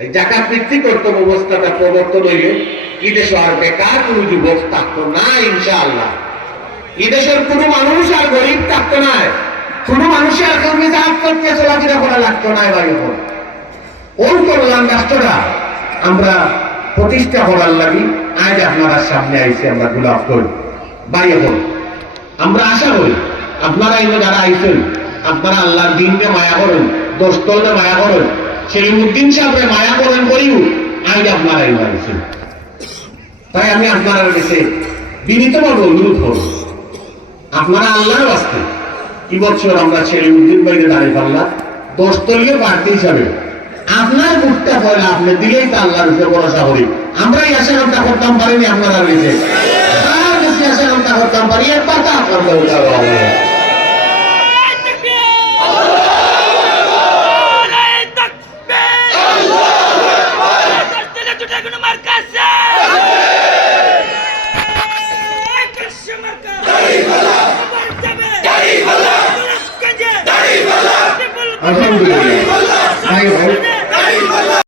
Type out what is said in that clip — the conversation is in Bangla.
জাকাত ভিত্তিক অর্থ ব্যবস্থাটা প্রবর্তন হইলে এই দেশে আর বেকার কোনো যুবক থাকতো না ইনশাআল্লাহ। এই দেশের কোনো মানুষ আর গরিব থাকতো না, কোনো মানুষের আর সঙ্গে চাপ করতে চলাফেরা করা লাগতো না। এবার ওই কল্যাণ রাষ্ট্রটা আমরা প্রতিষ্ঠা করার লাগি আজ আপনারা সামনে আইসে আমরা গোলাপ করি বাইরে হল। আমরা আশা করি আপনারা এনে যারা আইসেন আপনারা আল্লাহর দিনকে মায়া করেন, দোস্তলকে মায়া করেন, সেলিমুদ্দিন সাহেবকে মায়া করেন করিও আজ আপনারা এনে আইসেন। তাই আমি আপনার কাছে বিনীতভাবে অনুরোধ করব আপনারা আল্লাহর বাস্তে কি বছর আমরা সেলিমুদ্দিন ভাইকে দাঁড়িয়ে পারলাম দোস্তলীয় প্রার্থী হিসাবে আপনার বুকটা পয়লা আপনি দিলেই তো আল্লাহর উপরে ভরসা করি। আমরা এই আশা করতে করতাম পারিনি আপনারা রয়েছে আর বেশি আশা করতে করতাম পারি এর পাতা আপনার আলহামদুলিল্লাহ।